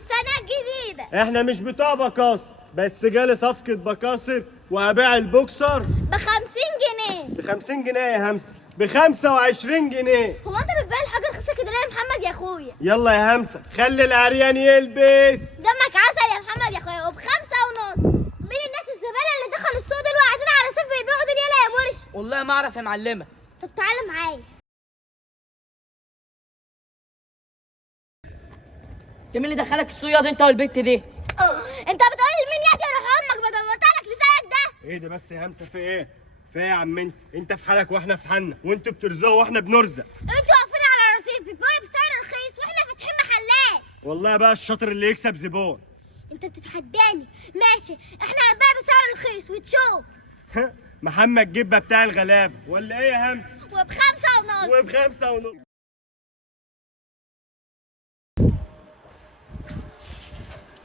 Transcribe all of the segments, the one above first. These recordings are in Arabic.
السنة الجديدة. احنا مش بتوع بكاصر، بس جالي صفقة بكاصر وهبيع البوكسر ب50 جنيه. ب50 جنيه يا همسة، ب25 جنيه. هو انت بتبيع الحاجة رخيصة كده ليه يا محمد يا اخويا؟ يلا يا همسة خلي العريان يلبس. دمك عسل يا محمد يا اخويا. وب5.5. مين الناس الزبالة اللي دخلوا السوق دول وقاعدين على رصيف بيبيعوا دول يلا يا مرش؟ والله ما اعرف يا معلمه. طب تعالى معايا. انت مين اللي دخلك السوق دي انت والبت دي؟ انت بتقول لمين يا دي روح امك بدل ما قلت لك لسانك ده؟ ايه ده بس يا همسة في ايه؟ في ايه يا عم انت في حالك واحنا في حالنا، وانتوا بترزقوا واحنا بنرزق. انتوا واقفين على الرصيف بتبيعوا بسعر رخيص واحنا فاتحين محلات. والله بقى الشاطر اللي يكسب زبون. انت بتتحداني؟ ماشي احنا هنبيع بسعر رخيص وتشوف. محمد جبة بتاع الغلابة ولا ايه يا همسة؟ وب5.5. وب5.5.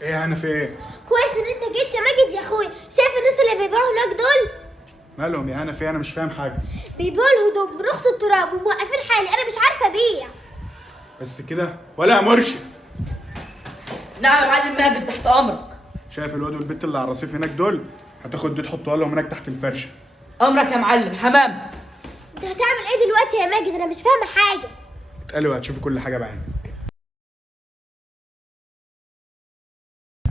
ايه انا في ايه؟ كويس ان انت جيت يا ماجد يا اخويا. شايف الناس اللي بيبيعوا هناك دول؟ مالهم يا انا في انا مش فاهم حاجه. بيبيعوا الهدوم برخص التراب وموقفين حالي. انا مش عارفه ابيع. بس كده ولا يا مرشد؟ نعم يا معلم ماجد تحت امرك. شايف الواد والبت اللي على الرصيف هناك دول؟ هتاخد دي تحطها لهم هناك تحت الفرشه. امرك يا معلم حمام. انت هتعمل ايه دلوقتي يا ماجد؟ انا مش فاهمه حاجه. اتقلوا وهتشوفوا كل حاجه بعينك.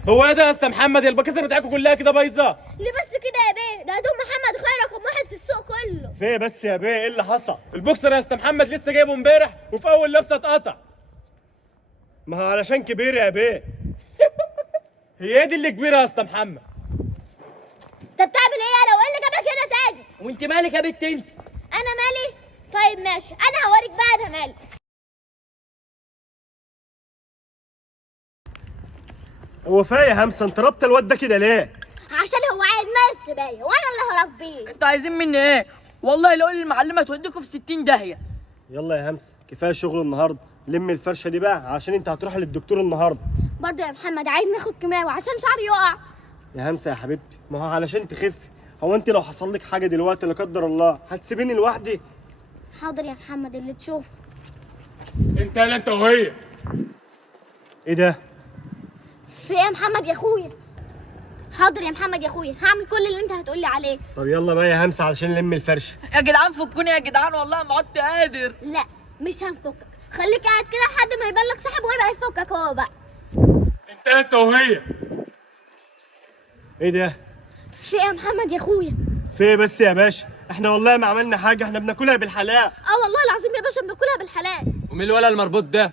هو ايه ده يا اسطى محمد؟ البكاسر بتاعتكم كلها كده بايظه. ليه بس كده يا بيه؟ ده هدوم محمد خير رقم واحد في السوق كله. في إيه بس يا بيه؟ ايه اللي حصل؟ البوكسر يا اسطى محمد لسه جايبه امبارح وفي اول لبسه اتقطع. ما هو علشان كبير يا بيه. هي ايه دي اللي كبيره يا اسطى محمد؟ انت بتعمل ايه يالا؟ وايه اللي جابك هنا تاني؟ وانت مالك يا بت انت؟ انا مالي؟ طيب ماشي انا هوريك بقى انا مالي. هو فايق يا همسه انت ربط الواد ده كده ليه؟ عشان هو عيل مصر باين وانا اللي هربيه. انتوا عايزين مني ايه؟ والله لو المعلمه توديكوا في 60 داهيه. يلا يا همسه كفايه شغل النهارده، لم الفرشه دي بقى عشان انت هتروح للدكتور النهارده. برضه يا محمد عايز ناخد كيماوي عشان شعري يقع. يا همسه يا حبيبتي ما هو علشان تخفي. هو انت لو حصل لك حاجه دلوقتي لا قدر الله هتسيبيني لوحدي؟ حاضر يا محمد اللي تشوف. انت يالا انت وهي. ايه ده؟ في ايه يا محمد يا اخويا؟ حاضر يا محمد يا اخويا هعمل كل اللي انت هتقولي عليه. طب يلا بقى يا همسه علشان نلم الفرشه. يا جدعان فكوني يا جدعان والله ما عدت قادر. لا مش هنفكك. خليك قاعد كده لحد ما يبان لك صاحب ويبقى يفكك هو بقى. انت يالا انت وهي. ايه ده؟ في ايه يا محمد يا اخويا؟ في إيه بس يا باشا؟ احنا والله ما عملنا حاجه، احنا بناكلها بالحلال. والله العظيم يا باشا بناكلها بالحلال. ومين الولد المربوط ده؟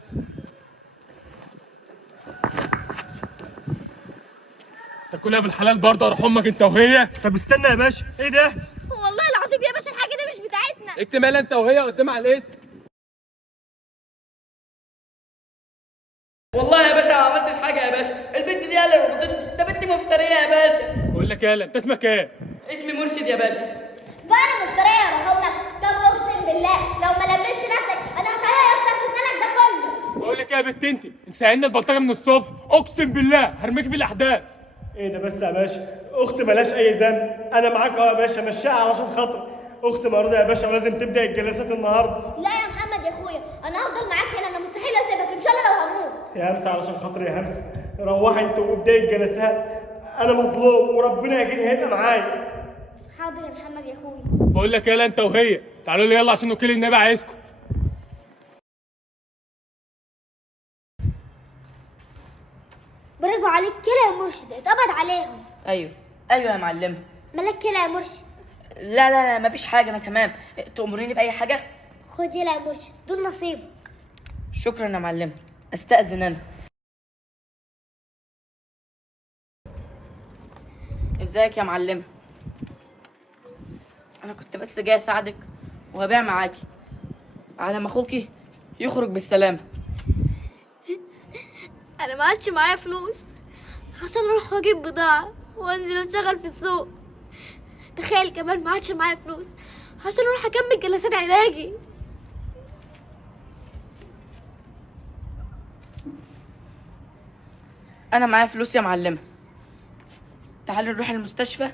تاكلها بالحلال برضه اروح امك انت وهي. طب استنى يا باشا، ايه ده؟ والله العظيم يا باشا الحاجه دي مش بتاعتنا. اكتب يالا انت وهي قدام على الاسم. والله يا باشا ما عملتش حاجه يا باشا. البنت دي اللي ربطتني. ده بنت مفتريه يا باشا. بقول لك يالا انت اسمك ايه؟ اسمي مرشد يا باشا. بقى انا مفتريه يا روح امك. طب اقسم بالله لو ما لميتش نفسك انا هخليها يكسر في سنك ده كله. بقول لك ايه يا بنت انت ساعدنا البلطجه من الصبح اقسم بالله هرميك بالاحداث. ايه ده بس يا باشا؟ اختي ملاش اي ذنب، انا معاك اهو يا باشا، مشيها علشان خاطر اختي مريضه يا باشا ولازم تبدا الجلسات النهارده. لا يا محمد يا اخويا انا هفضل معاك هنا. انا مستحيل اسيبك ان شاء الله لو هموت. يا همسه علشان خاطري يا همسه روحي انت وابداي الجلسات، انا مظلوم وربنا اكيد هيبقى معايا. حاضر يا محمد يا اخويا. بقول لك يالا انت وهي تعالوا لي يلا عشان وكيل النبي عايزكم. برافو عليك كده يا مرشد اتقبض عليهم. ايوه ايوه يا معلمه. مالك كده يا مرشد؟ لا لا لا مفيش حاجه انا تمام. تأمريني باي حاجه؟ خد يلا يا مرشد دول نصيبك. شكرا يا معلمه. استأذن انا. ازيك يا معلمه؟ انا كنت بس جاي اساعدك وهبيع معاكي على ما اخوكي يخرج بالسلامه. انا ما عادش معايا فلوس عشان اروح اجيب بضاعه وانزل اشتغل في السوق. تخيل كمان ما عادش معايا فلوس عشان اروح اكمل جلسات علاجي. انا معايا فلوس يا معلمه. تعالي نروح المستشفى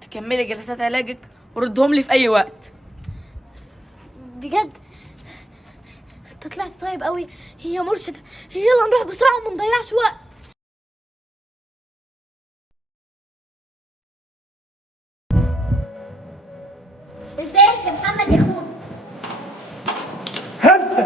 تكملي جلسات علاجك وردهم لي في اي وقت. بجد انت طلعت طيب قوي. هي مرشد يلا نروح بسرعه وما نضيعش وقت. بس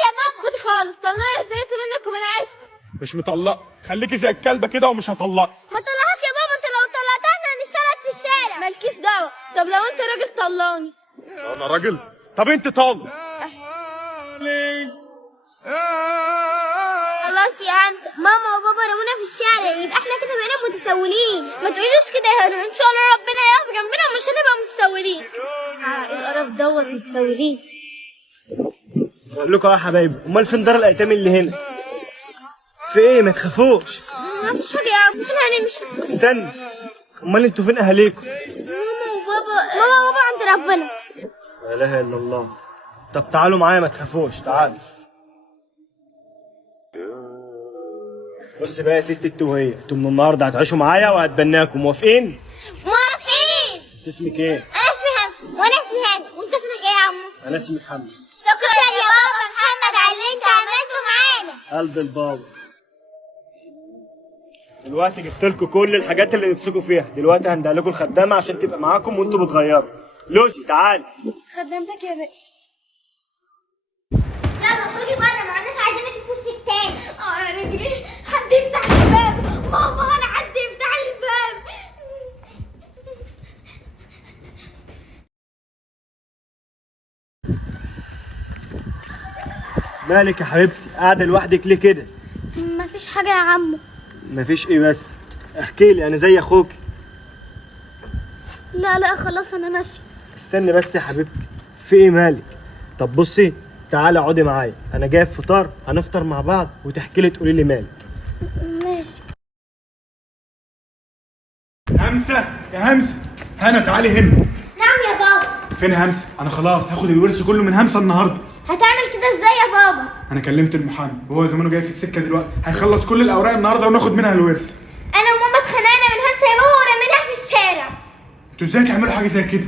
يا ماما كنت خالص طلعي زيت منك ومن عيشتك. مش مطلق، خليكي زي الكلبه كده ومش هطلق. ما طلعهاش يا بابا، انت لو طلعتها انا هنشتغل في الشارع. مالكيش دعوه. طب لو انت راجل طلعني. انا راجل؟ طب انت طالق. خلاص يا همسة، ماما وبابا رمونا في الشارع، يبقى احنا كده بقينا متسولين. ما تقوليش كده يا هنا، ان شاء الله ربنا يقف جنبنا ومش هنبقى متسولين. القرف دوت متسولين. بقول لكم يا حبايبي، امال فين دار الايتام اللي هنا؟ في ايه؟ ما تخافوش. ما فيش حاجه يا عم، احنا هنمشي. استنى، امال انتوا فين اهاليكم؟ ماما وبابا عند ربنا. لا اله الا الله. طب تعالوا معايا ما تخافوش، تعالوا. بص بقى يا ست انت وهي، انتوا من النهارده هتعيشوا معايا وهتبناكم، موافقين؟ موافقين. انت اسمك ايه؟ انا اسمي همسة وانا اسمي هاني، وانت اسمك ايه يا عمو؟ انا اسمي محمد. شكرا يا بابا محمد على اللي انت عملته معانا. قلب البابا. دلوقتي جبت لكم كل الحاجات اللي نفسكم فيها، دلوقتي هندق لكم الخدامه عشان تبقى معاكم وانتوا بتغيروا. لوسي تعالي. خدمتك يا بيه. يلا خرجي بره، ما عندناش عايزين نشوف وشك تاني. يا رجلي، حد يفتح الباب. ماما انا حد يفتح الباب. مالك يا حبيبتي قاعده لوحدك ليه كده؟ مفيش حاجه يا عمو. مفيش ايه بس؟ احكي لي، انا زي اخوك. لا خلاص انا ماشي. استني بس يا حبيبتي، في ايه مالك؟ طب بصي تعالي اقعدي معايا، انا جايب فطار هنفطر مع بعض وتحكي لي تقولي لي مالك. ماشي. همسه يا همسه، هنا تعالي هنا. نعم يا بابا. فين همسه؟ انا خلاص هاخد الورث كله من همسه النهارده. هتعمل كده ازاي يا بابا؟ انا كلمت المحامي وهو زمانه جاي في السكه دلوقتي، هيخلص كل الاوراق النهارده وناخد منها الورث. انا وماما اتخانقنا من همسة يا بابا ورميناها في الشارع. انتوا ازاي تعملوا حاجه زي كده؟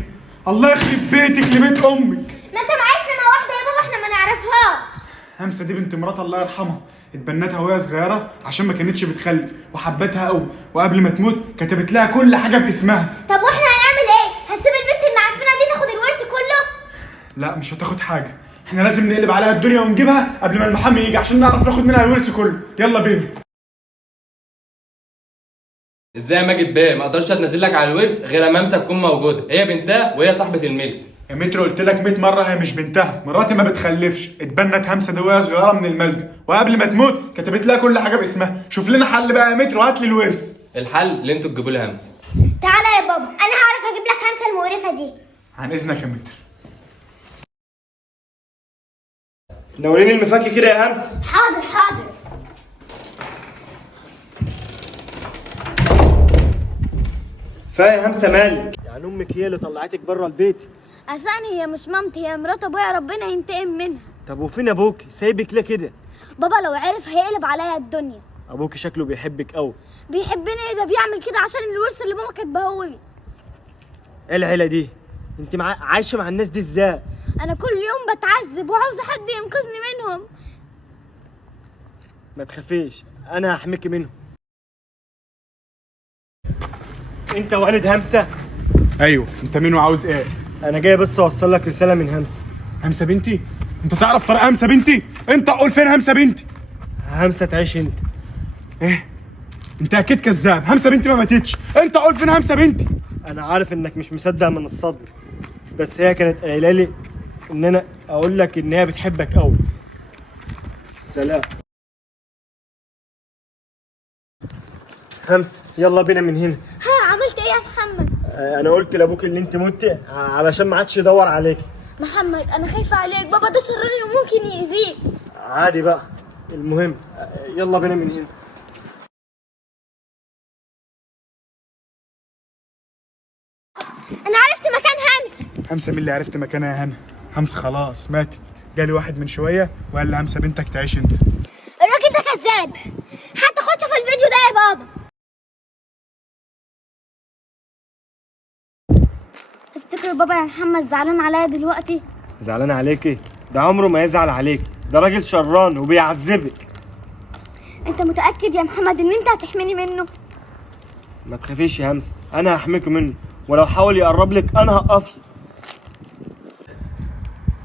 الله يخرب بيتك لبيت امك. ما انت معايشنا مع واحده يا بابا احنا ما نعرفهاش. همسه دي بنت مرات الله يرحمها، اتبنتها وهي صغيره عشان ما كانتش بتخلف وحبتها قوي، وقبل ما تموت كتبت لها كل حاجه باسمها. طب واحنا هنعمل ايه؟ هنسيب البنت المعفنه دي تاخد الورث كله؟ لا مش هتاخد حاجه، احنا لازم نقلب عليها الدنيا ونجيبها قبل ما المحامي يجي عشان نعرف ناخد منها الورث كله. يلا بينا. ازاي يا ماجد بيه ما اقدرش اتنزل لك على الورث غير اما همسه تكون موجوده، هي بنتها وهي صاحبه الملك. يا مترو قلت لك 100 مره هي مش بنتها، مراتي ما بتخلفش، اتبنت همسه دي وهي صغيره من الملجأ، وقبل ما تموت كتبت لها كل حاجه باسمها. شوف لنا حل بقى يا مترو، هات لي الورث. الحل اللي انتوا تجيبوا لي همسه. تعالى يا بابا، انا هعرف اجيب لك همسه المقرفه دي. عن اذنك يا متر. نوريني المفك كده يا همسه. حاضر. فاهم همسه مالك؟ يعني امك هي اللي طلعتك بره البيت؟ اصلا هي مش مامتي، هي مرات ابويا، ربنا ينتقم منها. طب وفين ابوك؟ سايبك ليه كده؟ بابا لو عرف هيقلب عليا الدنيا. ابوك شكله بيحبك قوي. بيحبني ايه؟ ده بيعمل كده عشان الورث اللي ماما كاتباهولي. ايه العيله دي؟ انت عايشه مع الناس دي ازاي؟ انا كل يوم بتعذب وعاوزه حد ينقذني منهم. ما تخافيش، انا هحميكي منهم. انت والد همسه؟ ايوه، انت مين وعاوز ايه؟ انا جاي بس اوصل لك رساله من همسه. همسه بنتي؟ انت تعرف طريق همسه بنتي؟ انت قول فين همسه بنتي؟ همسه تعيش انت. ايه؟ انت اكيد كذاب، همسه بنتي ما ماتتش، انت قول فين همسه بنتي؟ انا عارف انك مش مصدق من الصدر، بس هي كانت قايله لي ان انا اقول لك ان هي بتحبك قوي. سلام. همسه يلا بينا من هنا. عملت ايه يا محمد؟ انا قلت لابوك ان انت مت علشان ما عادش يدور عليك. محمد انا خايفه عليك، بابا ده شرير وممكن يأذيك. عادي بقى، المهم يلا بينا من هنا. انا عرفت مكان همسه. همسه مين اللي عرفت مكانها يا هنا؟ همسه خلاص ماتت، جالي واحد من شويه وقال لي همسه بنتك تعيش انت. الراجل ده كذاب، حتى خدته في الفيديو ده يا بابا. تفتكر بابا يا محمد زعلان عليا دلوقتي؟ زعلان عليكي؟ ده عمره ما يزعل عليك، ده راجل شران وبيعذبك. انت متأكد يا محمد ان انت هتحميني منه؟ ما تخافيش يا همسة، انا هحميك منه، ولو حاول يقرب لك انا هقفله.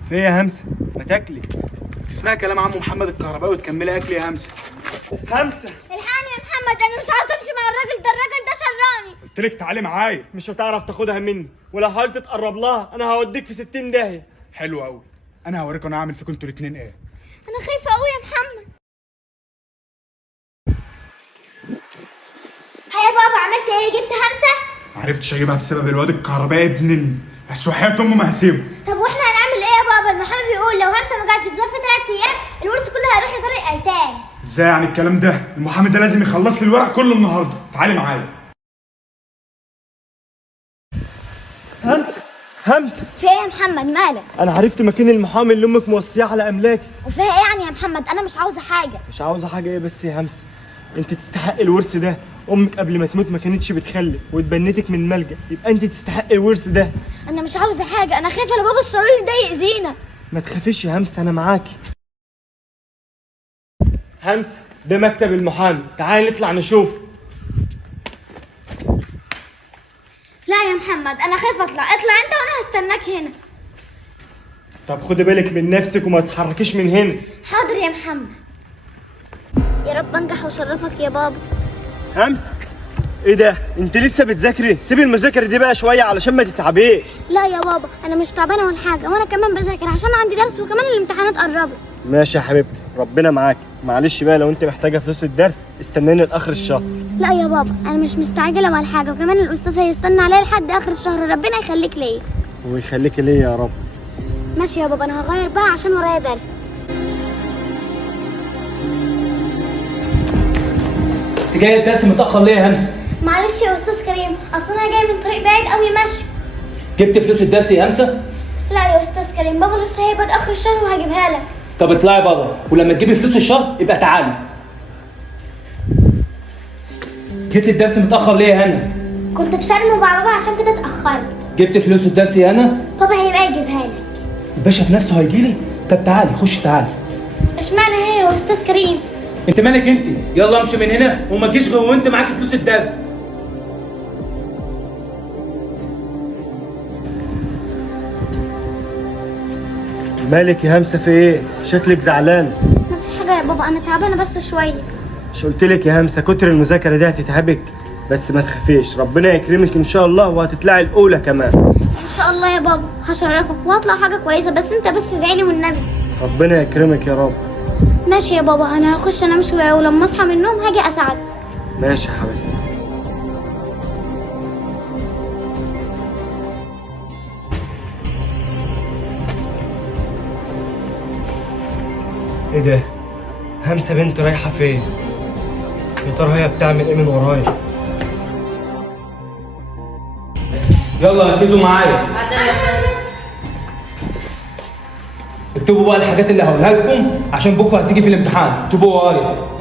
في يا همسة؟ ما تاكلي. تسمعي كلام عمو محمد الكهربائي وتكملي اكل يا همسه. همسة الحقني يا محمد، انا مش عاوز امشي مع الراجل ده، الراجل ده شراني. قلت لك تعالي معايا. مش هتعرف تاخدها مني، ولو حاولت تقرب لها انا هوديك في 60 داهية. حلو قوي، انا هوريكم انا هعمل فيكم انتوا الاتنين ايه. انا خايفة قوي يا محمد. هيا بابا عملت ايه؟ جبت همسة؟ معرفتش اجيبها بسبب الواد الكهربائي ابن بس وحياة امه ما هسيبه. طب واحنا هنعمل ايه يا بابا؟ المحامي بيقول لو همسة ما جاتش في ظرف 3 ايام الورث كله هيروح لدار الايتام. ازاي يعني الكلام ده؟ المحامي ده لازم يخلص لي الورق كله النهارده. تعالي معايا. همسة همسة، في ايه يا محمد مالك؟ انا عرفت مكان المحامي اللي امك موصيه على املاكي. وفيها ايه يعني يا محمد؟ انا مش عاوزة حاجة. مش عاوزة حاجة ايه بس يا همسة؟ انت تستحق الورث ده، امك قبل ما تموت ما كانتش بتخلف واتبنتك من ملجأ، يبقى انت تستحق الورث ده. انا مش عاوزة حاجة، انا خايفة لبابا الشرير ده يأذينا. ما تخافيش يا همسة، انا معاكي. همسة، ده مكتب المحامي، تعالي نطلع نشوف. لا يا محمد انا خايفة اطلع انت وانا هستناك هنا. طب خدي بالك من نفسك وما تتحركيش من هنا. حاضر يا محمد. يا رب انجح واشرفك يا بابا. همسة، ايه ده؟ انت لسه بتذاكري؟ سيبي المذاكرة دي بقى شوية علشان ما تتعبيش. لا يا بابا انا مش تعبانة ولا حاجة، وانا كمان بذاكر عشان عندي درس وكمان الامتحانات قربت. ماشي يا حبيبتي، ربنا معاكي. معلش بقى لو انت محتاجة فلوس الدرس استناني لاخر الشهر. لا يا بابا انا مش مستعجلة ولا حاجة، وكمان الاستاذ هيستنى عليا لحد اخر الشهر، ربنا يخليك ليا. ويخليكي ليا يا رب. ماشي يا بابا، انا هغير بقى عشان ورايا درس. انت جاي الدرس متاخر ليه يا همسه؟ معلش يا استاذ كريم، اصل انا جاي من طريق بعيد قوي مشي. جبت فلوس الدرس يا همسه؟ لا يا استاذ كريم، بابا لسه هيبقى اخر الشهر وهجيبها لك. طب اطلعي بره، ولما تجيبي فلوس الشهر يبقى تعالي. جبت الدرس متاخر ليه يا هنا؟ كنت في شرم مع بابا عشان كده اتاخرت. جبت فلوس الدرس يا هنا؟ بابا هيبقى يجيبها لك. الباشا بنفسه هيجيلي؟ طب تعالي خش تعالي. اشمعنى هي يا استاذ كريم؟ انت مالك انت؟ يلا امشي من هنا وما تجيش غير وانت معاكي فلوس الدرس. مالك يا همسة، في ايه؟ شكلك زعلان. مفيش حاجة يا بابا، انا تعبانة بس شوية. مش قلتلك يا همسة كتر المذاكرة دي هتتعبك؟ بس ما تخافيش، ربنا يكرمك ان شاء الله وهتطلعي الاولى كمان. ان شاء الله يا بابا هشرفك وهطلع حاجة كويسة، بس انت بس ادعيلي والنبي. ربنا يكرمك يا رب. ماشي يا بابا، انا هخش انام شوية ولما اصحى من النوم هاجي اساعدك. ماشي يا حبيبتي. ايه ده؟ همسة بنت رايحة فين؟ يا ترى هي بتعمل ايه من ورايا؟ يلا ركزوا معايا. اكتبوا بقى الحاجات اللي هقولها لكم عشان بكره هتيجي في الامتحان، اكتبوا ورايا.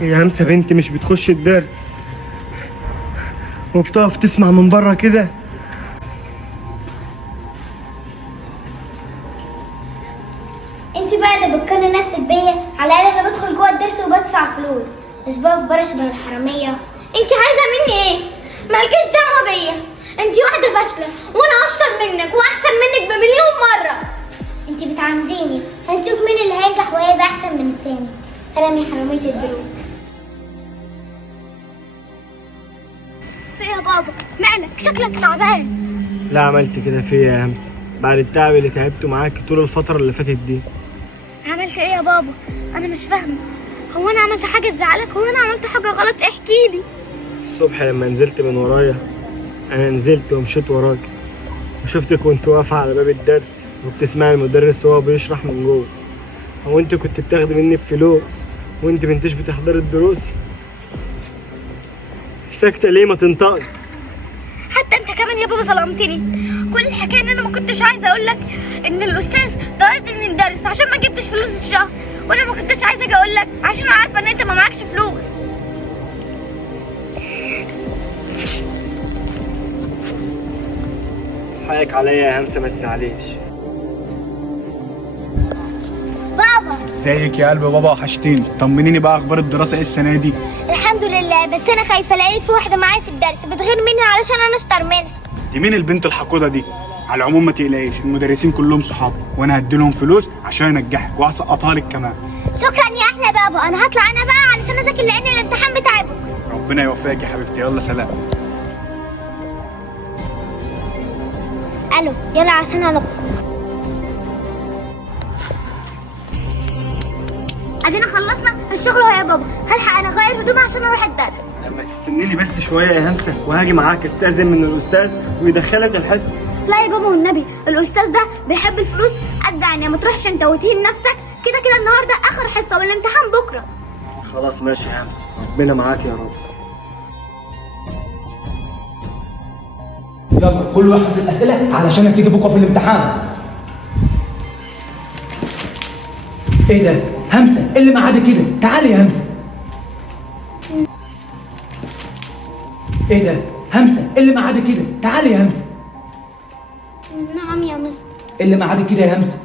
هي همسة بنت مش بتخش الدرس وبتقف تسمع من بره كده؟ انت بقى اللي بتقارني نفسك بيا، على الاقل انا بدخل جوه الدرس وبدفع فلوس، مش بقف بره شبه الحراميه. انت عايزه مني ايه؟ مالكيش دعوه بيا، انت واحده فاشله وانا اشطر منك واحسن منك بمليون مره. انت بتعنديني، هنشوف مين اللي هينجح وهيبقى احسن من التاني. سلام يا حراميه الدروس. في يا بابا مالك؟ شكلك تعبان. لا عملت كده فيا يا همسة بعد التعب اللي تعبته معاكي طول الفترة اللي فاتت دي. عملت ايه يا بابا؟ انا مش فاهمه، هو انا عملت حاجه تزعلك؟ هو انا عملت حاجه غلط؟ احكيلي. الصبح لما نزلت من ورايا انا نزلت ومشيت وراك وشفتك وانت واقفة على باب الدرس وبتسمعي المدرس وهو بيشرح من جوه. هو انت كنت بتاخدي مني فلوس وانت بنتش بتحضري الدروس؟ ساكتة ليه؟ ما تنطقي. حتى انت كمان يا بابا ظلمتني. كل الحكايه ان انا ما كنتش عايزه اقول لك ان الاستاذ طردني من الدرس عشان ما جبتش فلوس الشهر، وانا ما كنتش عايزه اجي اقول لك عشان عارفه ان انت ما معكش فلوس. حقك عليا يا همسه، ما تزعليش. بابا ازيك يا قلب بابا، وحشتيني. طمنيني بقى، اخبار الدراسه ايه السنه دي؟ الحمد لله، بس انا خايفه لان في واحده معايا في الدرس بتغير منها علشان انا اشطر منها. دي مين البنت الحقودة دي؟ على العموم ما تقلقيش، المدرسين كلهم صحاب، وانا هديلهم فلوس عشان انجحك وهسقطها لك كمان. شكرا يا احلى بابا، انا هطلع انا بقى علشان اذاكر لان الامتحان بتاعي بكره. ربنا يوفقك يا حبيبتي، يلا سلام. الو، يلا عشان هنخرج. ادينا خلصنا الشغل اهو يا بابا، هلحق انا اغير هدومي عشان اروح الدرس. لما تستنيني بس شويه يا همسه وهاجي معاك استاذن من الاستاذ ويدخلك الحصه. لا يا بابا والنبي، الاستاذ ده بيحب الفلوس قد يعني، ما تروحش انت وتهين نفسك. كده كده النهارده اخر حصه والامتحان بكره. خلاص ماشي يا همسه، ربنا معاك يا رب. يلا كل واحد يحفظ الاسئله علشان تيجي بكره في الامتحان. ايه ده؟ همسه، إيه اللي معادي كده؟ تعالي يا همسه. ايه ده؟ همسه، إيه اللي معادي كده؟ تعالي يا همسه. نعم يا مستر. إيه اللي معادي كده يا همسه؟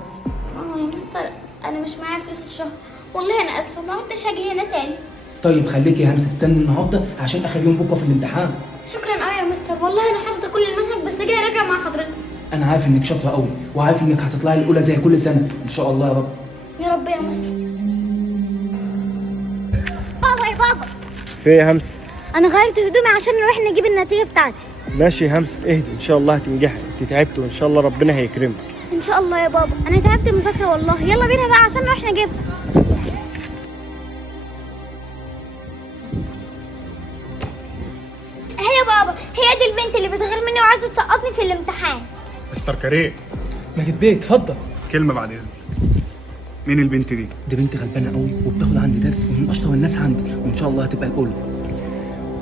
يا مستر، انا مش معايا فلوس الشهر، والله انا اسفه، ما عدتش هاجي هنا تاني. طيب خليكي يا همسه استني النهارده عشان اخر يوم بكره في الامتحان. شكرا قوي يا مستر، والله انا حافظه كل المنهج بس جاي راجع مع حضرتك. انا عارف انك شاطره قوي وعارف انك هتطلعي الاولى زي كل سنه ان شاء الله يا رب. يا رب يا مستر. بابا يا بابا، في إيه يا همسه؟ انا غيرت هدومي عشان نروح نجيب النتيجه بتاعتي. ماشي يا همسه، اهدي ان شاء الله هتنجحي، انت تعبت وان شاء الله ربنا هيكرمك. ان شاء الله يا بابا، انا تعبت مذاكره والله. يلا بينا بقى عشان نروح نجيبها. اهي يا بابا، هي دي البنت اللي بتغير مني وعايزه تسقطني في الامتحان. مستر كريم، ماجد بيه اتفضل. كلمه بعد اذنك. مين البنت دي؟ دي بنت غلبانه قوي وبتاخد عندي درس ومن اشطر الناس عندي وان شاء الله هتبقى الاولى.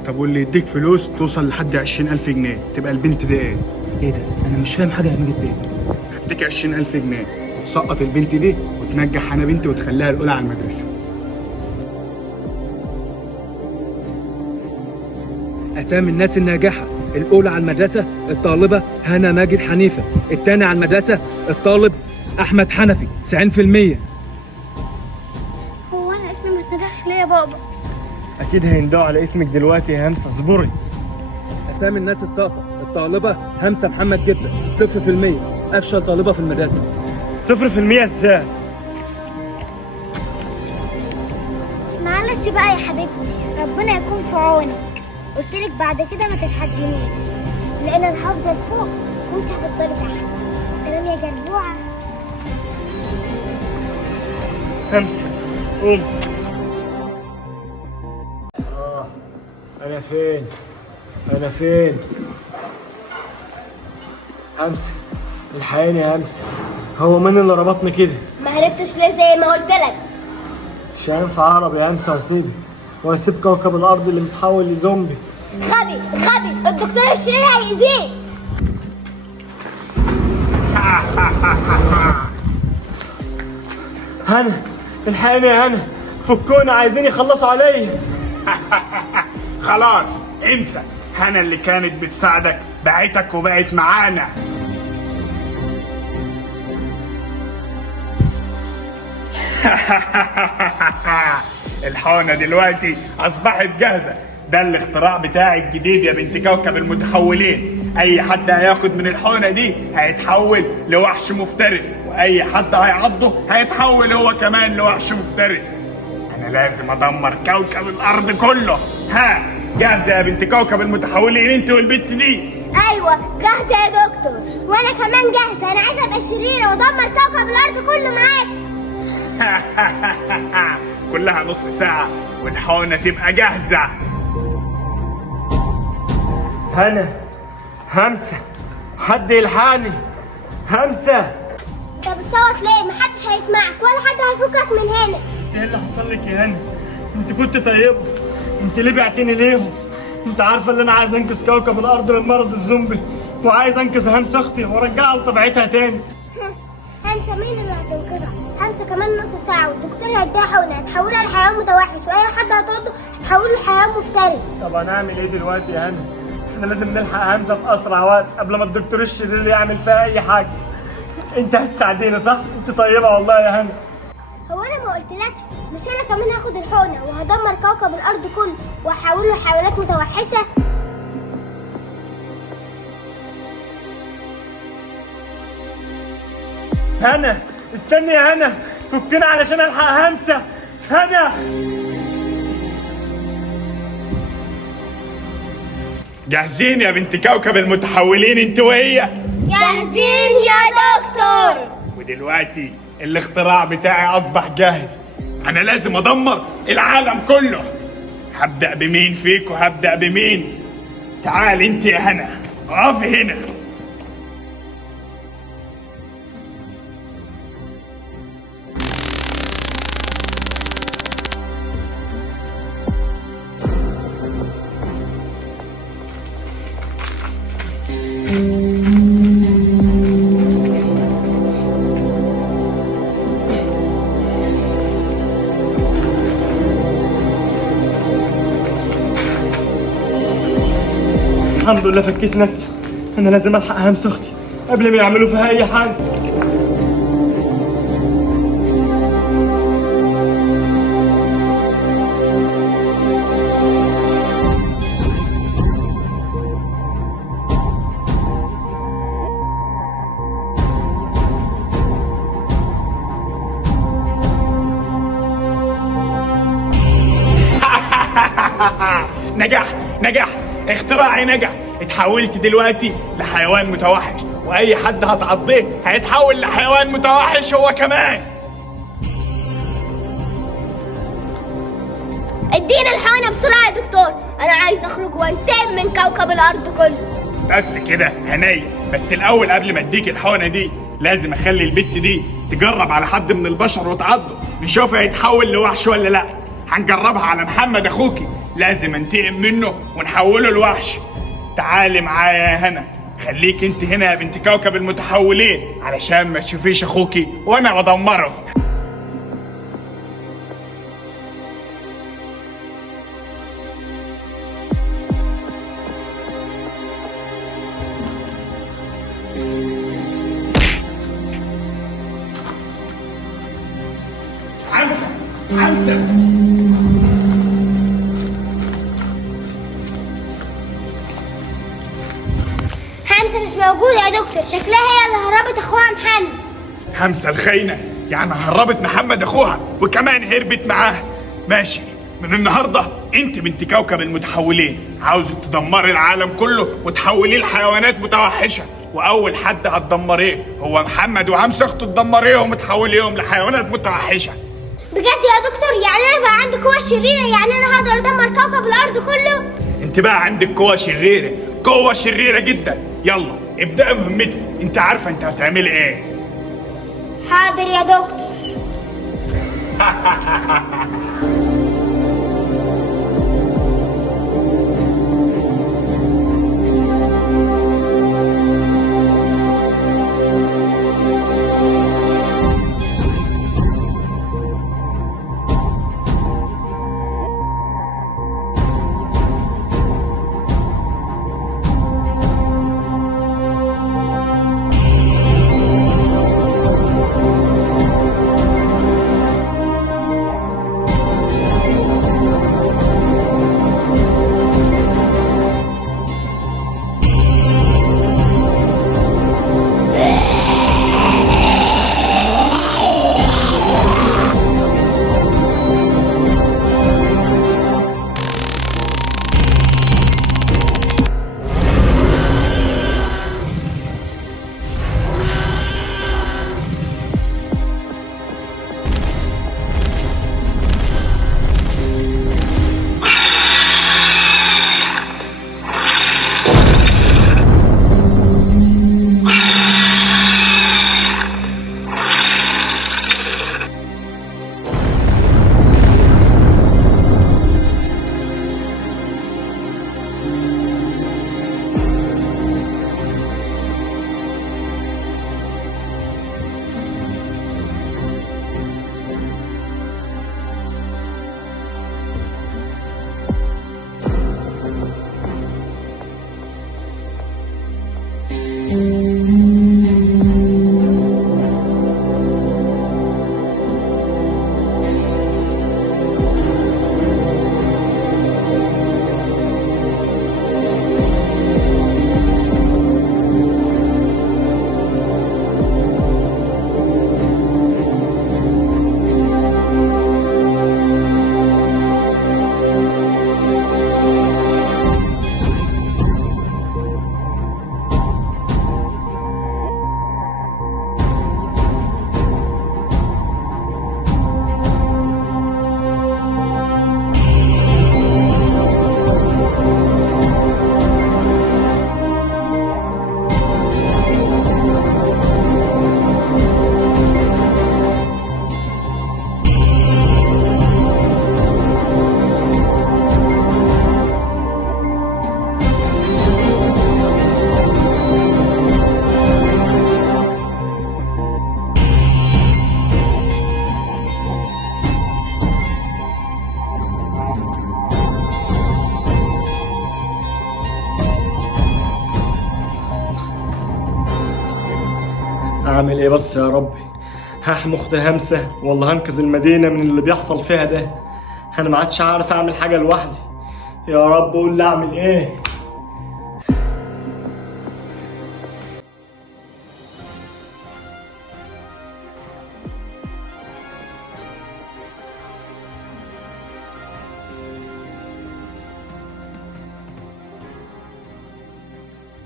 طب واللي يديك فلوس توصل لحد 20,000 جنيه تبقى البنت دي ايه؟ ايه ده؟ انا مش فاهم حاجه يا ماجد بيه. هديك 20,000 جنيه وتسقط البنت دي وتنجح انا بنتي وتخليها الاولى على المدرسه. اسامي الناس الناجحه: الاولى على المدرسه الطالبه هنا ماجد حنيفه، الثاني على المدرسه الطالب احمد حنفي 90%. هو انا اسمي ما اتنجحش ليه يا بابا؟ اكيد هيندوا على اسمك دلوقتي يا همسه، اصبري. اسامي الناس الساقطه: الطالبه همسه محمد جبله 0%، افشل طالبه في المدرسه. 0% ازاي؟ معلش بقى يا حبيبتي، ربنا يكون في عونك. قلتلك بعد كده ما تتحدينيش، لان انا هفضل فوق وانت هتفضلي تحت. سلام يا جربوعه. همسه قوم. انا فين؟ انا فين؟ همسه الحقيني يا همسه، هو مين اللي ربطني كده؟ ما هربتش ليه زي ما قلت لك؟ مش هينفع اهرب يا همسه واسيبك واسيب كوكب الارض اللي متحول لزومبي. غبي غبي، الدكتور الشرير هيأذيك. هنا الحقيني يا هنا، فكونا عايزين يخلصوا عليا. خلاص انسى، هنا اللي كانت بتساعدك بعتك وبقت معانا. الحونة دلوقتي أصبحت جاهزة، ده الاختراع بتاعي الجديد يا بنت كوكب المتحولين. أي حد هياخد من الحونة دي هيتحول لوحش مفترس، وأي حد هيعضه هيتحول هو كمان لوحش مفترس. أنا لازم أدمر كوكب الأرض كله. ها جاهزة يا بنت كوكب المتحولين أنت والبنت دي؟ ايوه جاهزه يا دكتور، وانا كمان جاهزه. انا عايزه ابقى شريره وادمر كوكب الارض كله معاك. كلها نص ساعة والحونة تبقى جاهزة. هنا همسه، حد يلحقني. همسه انت بتصوت ليه؟ محدش هيسمعك ولا حد هيفكك من هنا. ايه اللي حصل لك يا هنا؟ انت كنت طيبه، انت ليه بعتني ليهم؟ انت عارفه ان انا عايز انقذ كوكب الارض من مرض الزومبي، وعايز انقذ همسه اختي وارجعها لطبيعتها تاني. همسه مين اللي هتنقذها؟ همسه كمان نص ساعه والدكتور هيديها حقنه هتحولها لحيوان متوحش، واي حد هترده هتحوله لحيوان مفترس. طب هنعمل ايه دلوقتي يا هنا؟ احنا لازم نلحق همسه في اسرع وقت قبل ما الدكتور الشرير يعمل فيها اي حاجه. انت هتساعدينا صح؟ انت طيبه والله يا هنا. هو انا ما قلتلكش مش انا كمان هاخد الحقنه وهدمر كوكب الارض كله وهحوله لحيوانات متوحشه؟ هنا استني يا هنا، فكنا علشان الحق همسه. هنا جاهزين يا بنت كوكب المتحولين انت وهي؟ جاهزين يا دكتور. ودلوقتي الاختراع بتاعي اصبح جاهز. انا لازم ادمر العالم كله. هبدأ بمين فيكم؟ هبدأ بمين؟ تعال انت يا هنا، اقفي هنا. الحمد لله فكيت نفسي. انا لازم الحق همسه اختي قبل ما يعملوا فيها اي حاجه. نجح نجح، اختراعي نجح. اتحولت دلوقتي لحيوان متوحش، واي حد هتعضيه هيتحول لحيوان متوحش هو كمان. ادينا الحقنه بسرعه يا دكتور، انا عايز اخرج وانتقم من كوكب الارض كله. بس كده هنية، بس الاول قبل ما اديك الحقنه دي لازم اخلي البت دي تجرب على حد من البشر وتعضه، نشوف هيتحول لوحش ولا لا. هنجربها على محمد اخوكي، لازم انتقم منه ونحوله لوحش. تعالي معايا يا هنا، خليك انت هنا يا بنت كوكب المتحولين علشان ما تشوفيش اخوكي وانا بدمره. همسة همسة، همسه مش موجوده يا دكتور، شكلها هي اللي هربت اخوها محمد. همسة الخاينة يعني هربت محمد اخوها وكمان هربت معاه. ماشي، من النهاردة انت بنت كوكب المتحولين، عاوزك تدمري العالم كله وتحوليه لحيوانات متوحشة، واول حد هتدمريه هو محمد، وهمسة اخته تدمريهم وتحوليهم لحيوانات متوحشة. بجد يا دكتور؟ يعني انا بقى عندي قوه شريره؟ يعني انا هقدر ادمر كوكب الارض كله؟ انت بقى عندك قوة شريرة، قوة شريرة جدا. يلا ابدأي مهمتك، انت عارفة انت هتعملي ايه. حاضر يا دكتور. هعمل ايه بس يا ربي؟ هحمي اختي همسه ولا هنقذ المدينه من اللي بيحصل فيها ده؟ انا ما عادش عارف اعمل حاجه لوحدي. يا رب قول لي اعمل ايه.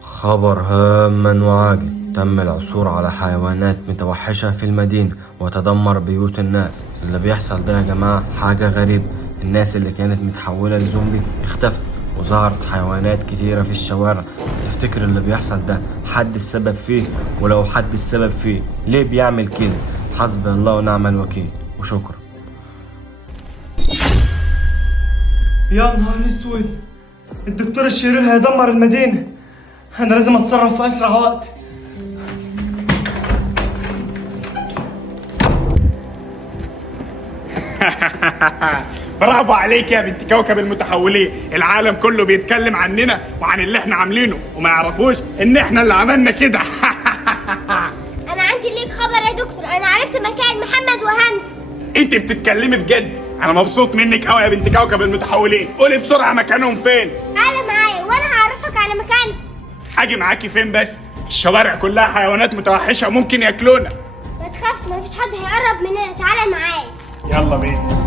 خبر هام وعاجل: تم العثور على حيوانات متوحشة في المدينة وتدمر بيوت الناس. اللي بيحصل ده يا جماعة حاجة غريبة. الناس اللي كانت متحولة لزومبي اختفت وظهرت حيوانات كتيرة في الشوارع. تفتكر اللي بيحصل ده حد السبب فيه؟ ولو حد السبب فيه ليه بيعمل كده؟ حسبي الله ونعم الوكيل وشكرا. يا نهار اسود، الدكتور الشرير هيدمر المدينه. انا لازم اتصرف في اسرع وقت. برافو عليك يا بنت كوكب المتحولين. العالم كله بيتكلم عننا وعن اللي احنا عاملينه وما يعرفوش ان احنا اللي عملنا كده. انا عندي ليك خبر يا دكتور، انا عرفت مكان محمد وهمس. انت بتتكلمي بجد؟ انا مبسوط منك قوي يا بنت كوكب المتحولين. قولي بسرعه مكانهم فين. تعالى معايا وانا هعرفك على مكانك. اجي معاكي فين بس؟ الشوارع كلها حيوانات متوحشه وممكن ياكلونا. ما تخافش، ما فيش حد هيقرب مننا، تعالى معايا. يلا بينا.